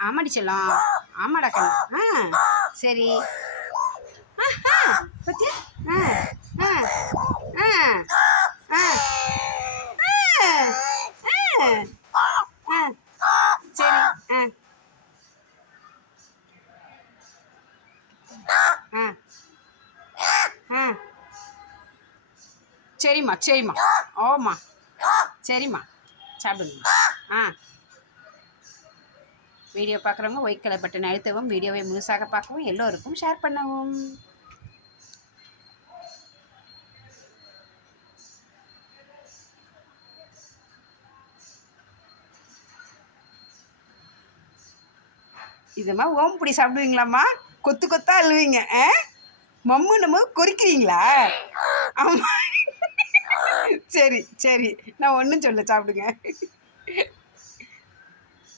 ஆமாடி செல்லம் ஆமாடா கண்ணு. ஆ சரி. ஆஹா, ஆ ஆ ஆ ஆ ஆ ஆ சரி ஆ. ஆ ஆ. சரிம்மா சரிம்மா. ஓம்மா சரிம்மா. சாப்பிடுங்க. ஆ. வீடியோ பார்க்குறவங்க ஒயிட் கலர் பட்டன் அழுத்தவும் வீடியோவை முழுசாக பார்க்கவும் எல்லோருக்கும் ஷேர் பண்ணவும். இதுமா ஓம் பிடி சாப்பிடுவீங்களாம்மா? கொத்து கொத்தா அழுவீங்க ஆ? மம்மு நம்ம கொறிக்கிறீங்களா? ஆமாம் சரி சரி. நான் ஒன்றும் சொல்ல சாப்பிடுங்க.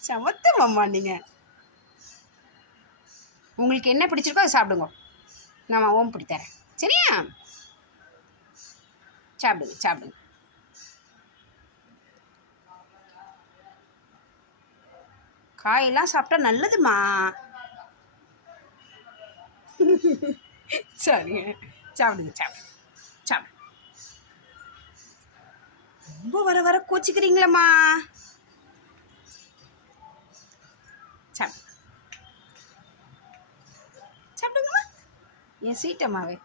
சமத்து மாமா நீங்கள் உங்களுக்கு என்ன பிடிச்சிருக்கோ அதை சாப்பிடுங்க. நான் ஓம் பிடி தரேன் சரியா? சாப்பிடுங்க சாப்பிடுங்க. காயெல்லாம் சாப்பிட்டா நல்லதுமா? சரிங்க. சாப்பிடுங்க சாப்பிடுங்க சாப்பிடுங்க. ரொம்ப வர வர கோச்சிக்கிறீங்களம்மா. ચાપ ચાપ ડુંગમાં અહીંયા સીટમ આવે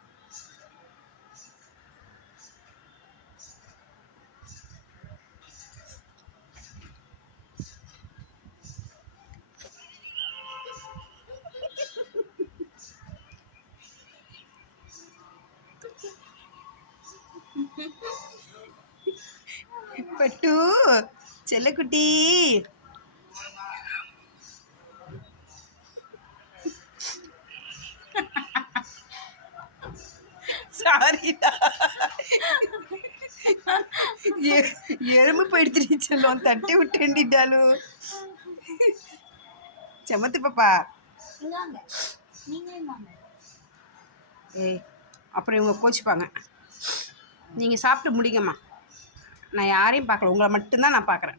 പെട്ടു ചെല്ലക്കുട്ടി எ- எறும்பு போயிடுச்சு செல்லம். தட்டி விட்டுண்டிட்டாலும் செமத்து பாப்பா. ஏய் அப்புறம் இவங்க கோச்சிப்பாங்க. நீங்கள் சாப்பிட்டு முடிங்கம்மா. நான் யாரையும் பார்க்கல. உங்களை மட்டும்தான் நான் பார்க்குறேன்.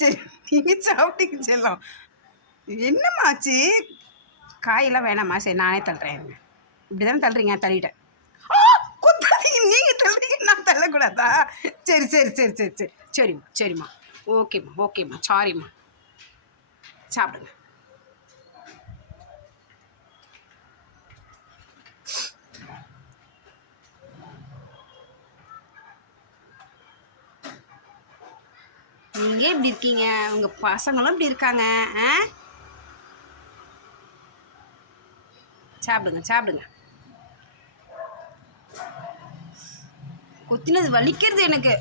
சரி நீங்கள் சாப்பிட்டீங்க செல்லம். என்னம்மா காயெல்லாம் வேணாம்மா. சரி நானே தள்ளுறேன் இருங்க. இப்படி தானே தள்ளுறீங்க தள்ளிட்டேன். குத்தாதீங்க. நீங்கள் தள்ளுறீங்க நான் தள்ளக்கூடாதா? சரி சரி சரி சரி சரி. சரிம்மா சரிம்மா. ஓகேம்மா ஓகேம்மா. சாரிம்மா சாப்பிடுங்க. நீங்கள் இப்படி இருக்கீங்க. உங்கள் பசங்களும் இப்படி இருக்காங்க. ஆ? சாப்பிடுங்க சாப்பிடுங்க. கொத்தினது வலிக்கிறது எனக்கு.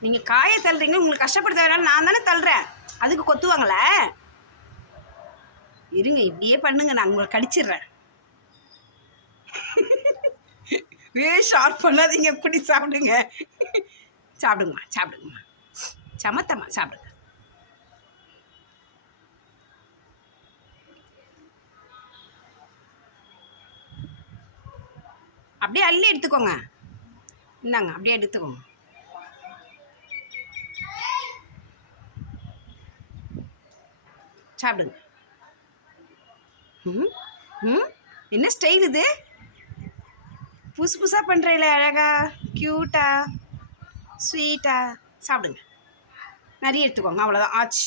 நீங்கள் காயை தள்ளுறீங்க உங்களுக்கு கஷ்டப்படுத்த வேணாலும் நான் தானே தள்ளுறேன். அதுக்கு கொத்துவாங்களே? இருங்க இப்படியே பண்ணுங்க நான் உங்களை கடிச்சிடுறேன். வே ஷார்ப் பண்ணாதீங்க. எப்படி சாப்பிடுங்க? சாப்பிடுங்கம்மா சாப்பிடுங்கம்மா. சமத்தம்மா சாப்பிடுங்க. அப்படியே அள்ளி எடுத்துக்கோங்க. இந்தாங்க அப்படியே எடுத்துக்கோங்க. சாப்பிடுங்க. ம் ம். என்ன ஸ்டைல் இது? புதுசு புதுசாக பண்ணுறீங்களே அழகா க்யூட்டா ஸ்வீட்டா சாப்பிடுங்க. நிறைய எடுத்துக்கோங்க அவ்வளோதான் ஆச்சு